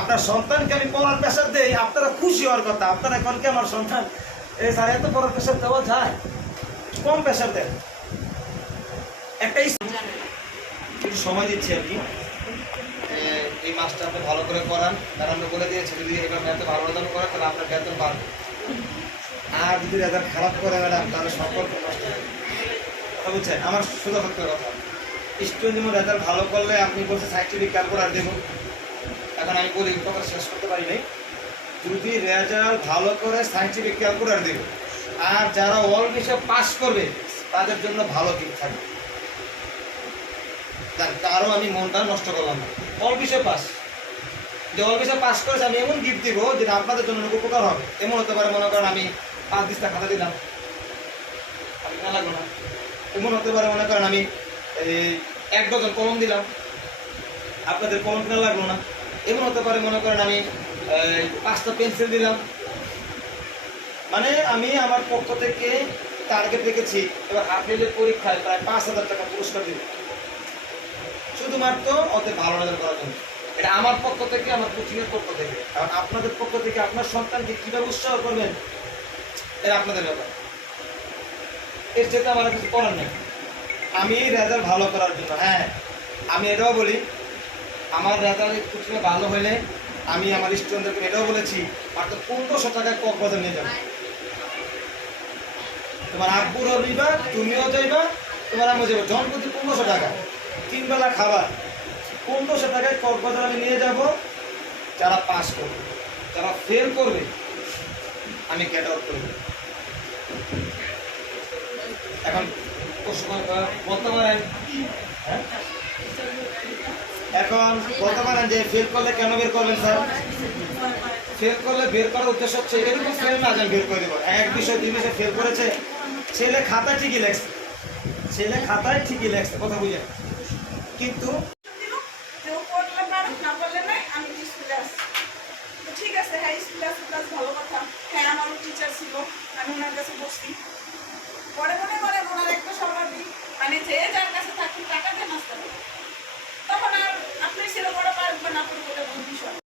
আপনার সন্তানকে আমি পড়ার প্রেশার দেই, আপনারা খুশি হওয়ার কথা। আপনারা এখন কি আমার সন্তান এই স্যার এত পড়ার প্রেশার দেওয়া যায়? কম প্রেশার দেন, একটাই কিছু সময় দিচ্ছি আর কি। এই মাসটা আপনি ভালো করে করান, কারণ আমরা বলে দিয়েছি যদি এবার ম্যাথে ভালো রেজাল্ট করে তাহলে আপনার বেতন বাড়বে। আর যদি রেজাল্ট খারাপ করে ম্যাডাম তাহলে সম্পর্ক নষ্ট হবে। কথা বুঝছেন? আমার শুধু সত্য কথা, স্টুডেন্ট যেমন রেজাল্ট ভালো করলে আপনি বলছে সাইন্টিফিক ক্যালকুলেটর দেবো, এখন আমি বলি কথা শেষ করতে পারি নাই। যদি রেজাল্ট ভালো করে সাইন্টিফিক ক্যালকুলেটর দেবো, আর যারা অল বিষয়ে পাস করবে তাদের জন্য ভালো গিফট থাকবে। কারো আমি মনটা নষ্ট করলাম না, অল বিষয়ে পাস, যে অল বিষয়ে পাস করেছে আমি এমন গিফট দিব যেটা আপনাদের জন্য উপকার হবে। এমন হতে পারে মনে করেন আমি 5 দিস্তা খাতা দিলাম, আমি কেনা লাগলো না। এমন হতে পারে মনে করেন আমি 1 ডজন কলম দিলাম, আপনাদের কলম কেনা লাগলো না। এমন হতে পারে মনে করেন আমি 5টা পেন্সিল দিলাম। মানে আমি আমার পক্ষ থেকে টার্গেট রেখেছি এবার হাফ ইয়ারলি পরীক্ষায় প্রায় 5,000 টাকা পুরস্কার দিব, শুধুমাত্র ওদের ভালো রেজাল্ট করার জন্য। এটা আমার পক্ষ থেকে, আমার কোচিংয়ের পক্ষ থেকে। কারণ আপনাদের পক্ষ থেকে আপনার সন্তানকে কীভাবে উৎসাহ করবেন এটা আপনাদের ব্যাপার। এর চেয়ে আমার কিছু করার নেই। আমি রেজাল্ট ভালো করার জন্য, হ্যাঁ আমি এটাও বলি, আমার রেজাল্ট কোচিংয়ে ভালো হলে আমি আমার স্টুডেন্টদেরকে এটাও বলেছি মাত্র 1500 টাকায় কক্সবাজার নিয়ে যাবো। তোমার আব্বুরও নিবা, তুমিও যাইবা, তোমার আমিও যাবো। জনপ্রতি 1500 টাকা, 3 বেলা খাবার। 1500 টাকায় কক্সবাজার আমি নিয়ে যাব। যারা পাস করবে, যারা ফেল করবে আমি ক্যাট আউট করব। এখন বলতে পারেন, হ্যাঁ এখন বলতে পারেন যে ফেল করলে কেন বের করবেন স্যার? ফেল করলে বের করার উদ্দেশ্য হচ্ছে এটা কিন্তু ফেল না যে বের করে দেবো। 1 বিষয় 2 বিষয় ফেল করেছে, ছেলে খাতায় ঠিকই লেখছে, ছেলে খাতায় ঠিকই লেখছে, কথা বুঝেন, কিন্তু ঠিক আছে। হ্যাঁ স্কুলে আসতে ক্লাস ভালো কথা। হ্যাঁ আমারও টিচার ছিল, আমি ওনার কাছে বসছি। পরে মনে করেন ওনার একটা স্বভাবই মানে যে যার কাছে থাকতে টাকা দিয়ে নাস্তা করে, তখন আর আপনি ছেলে বড় পারবেন না পারবেন ওটা কোন বিষয়।